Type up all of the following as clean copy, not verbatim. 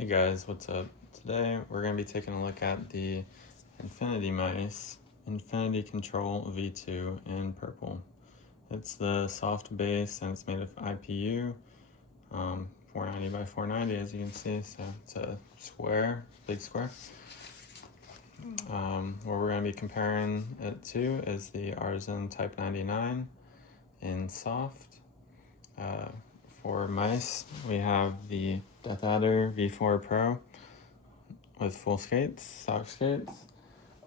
Hey guys, what's up? Today we're going to be taking a look at the Infinity Mice Infinity Control V2 in purple. It's the soft base and it's made of IPU, 490 by 490 as you can see, so it's a square, big square. What we're going to be comparing it to is the Artisan Type 99 in soft. For mice, we have the Death Adder V4 Pro with full skates, stock skates.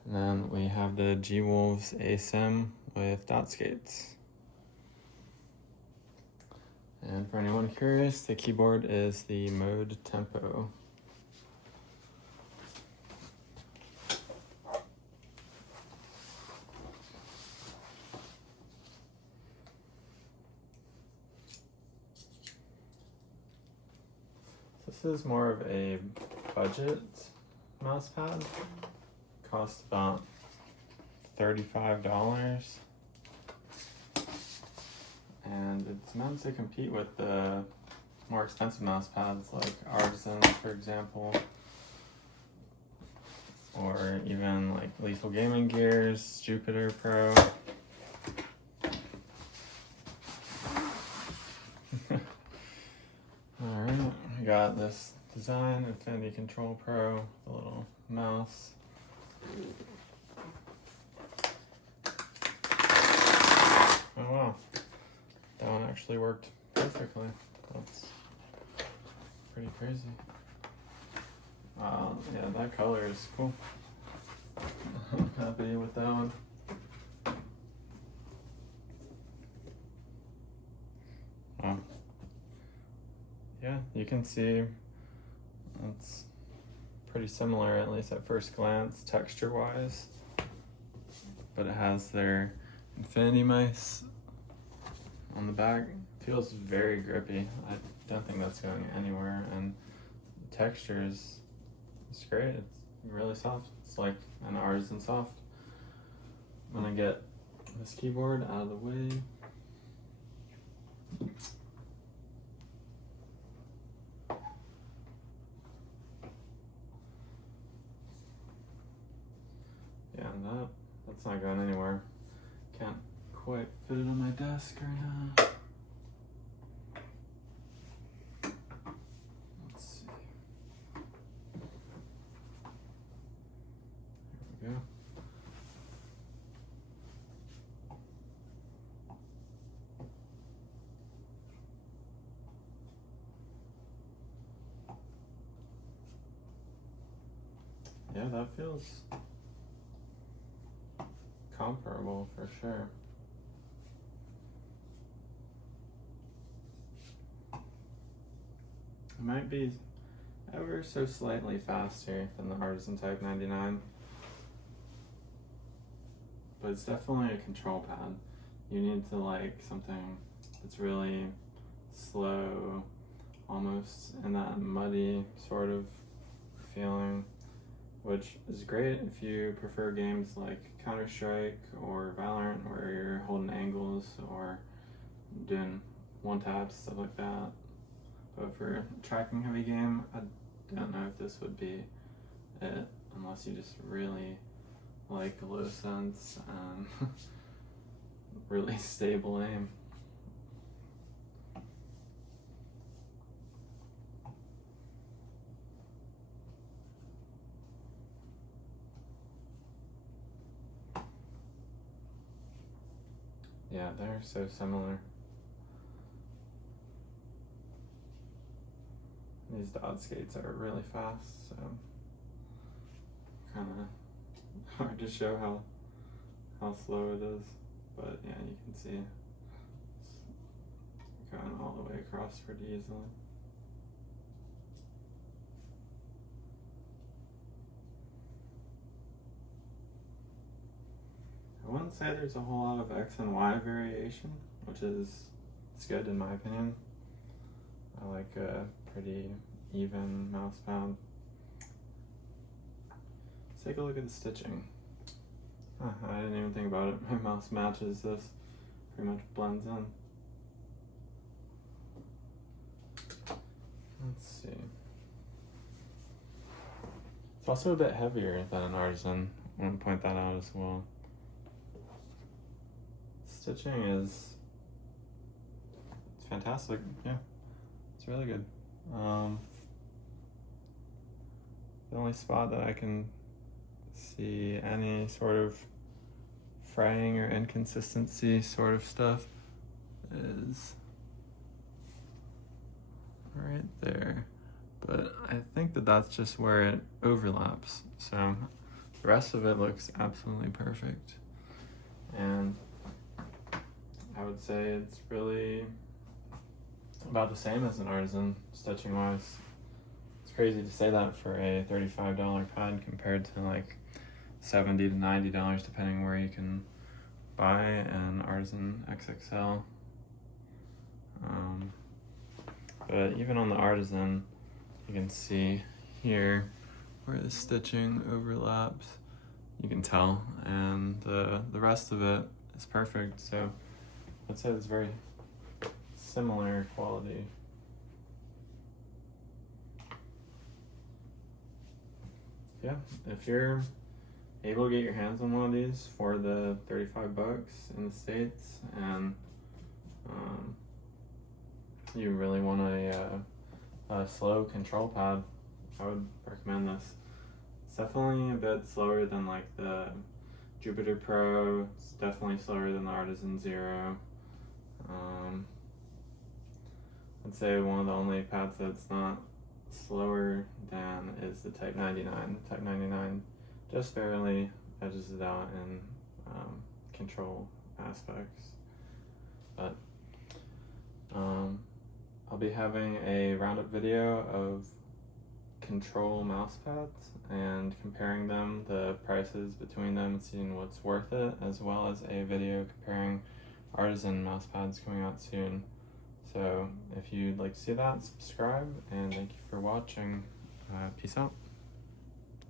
And then we have the G-Wolves ASIM with dot skates. And for anyone curious, the keyboard is the Mode Tempo. This is more of a budget mouse pad. Costs about $35. And it's meant to compete with the more expensive mouse pads like Artisan, for example. Or even like Lethal Gaming Gear's Jupiter Pro. Alright, we got this design, Infinity Control Pro, the little mouse. Oh wow, that one actually worked perfectly. That's pretty crazy. Yeah, that color is cool. I'm happy with that one. Yeah, you can see it's pretty similar, at least at first glance, texture-wise. But it has their Infinity Mice on the back. It feels very grippy. I don't think that's going anywhere. And the texture is great. It's really soft. It's like an Artisan soft. I'm gonna get this keyboard out of the way. Yeah, and that's not going anywhere. Can't quite fit it on my desk right now. Let's see. There we go. Yeah, that feels comparable for sure. It might be ever so slightly faster than the Artisan Type 99, but it's definitely a control pad. You need to like something that's really slow, almost in that muddy sort of feeling, which is great if you prefer games like Counter-Strike or Valorant where you're holding angles or doing one-taps, stuff like that. But for a tracking heavy game, I don't know if this would be it, unless you just really like low sense and really stable aim. Yeah, they're so similar. These dot skates are really fast, so kind of hard to show how slow it is. But yeah, you can see it's going all the way across pretty easily. I wouldn't say there's a whole lot of X and Y variation, which is good in my opinion. I like a pretty even mouse pad. Let's take a look at the stitching. I didn't even think about it. My mouse matches this, pretty much blends in. Let's see. It's also a bit heavier than an Artisan. I want to point that out as well. Stitching is it's fantastic. Yeah, it's really good. The only spot that I can see any sort of fraying or inconsistency sort of stuff is right there, but I think that that's just where it overlaps, so the rest of it looks absolutely perfect. And I would say it's really about the same as an Artisan stitching wise. It's crazy to say that for a $35 pad compared to like $70 to $90 depending where you can buy an Artisan XXL. But even on the Artisan, you can see here where the stitching overlaps. You can tell, and the rest of it is perfect. So I'd say it's very similar quality. Yeah, if you're able to get your hands on one of these for the 35 bucks in the States, and you really want a slow control pad, I would recommend this. It's definitely a bit slower than like the Jupiter Pro. It's definitely slower than the Artisan Zero. I'd say one of the only pads that's not slower than is the Type 99. The Type 99 just barely edges it out in control aspects. But I'll be having a roundup video of control mouse pads and comparing them, the prices between them, and seeing what's worth it, as well as a video comparing Artisan mouse pads coming out soon. So if you'd like to see that, subscribe, and thank you for watching. Peace out.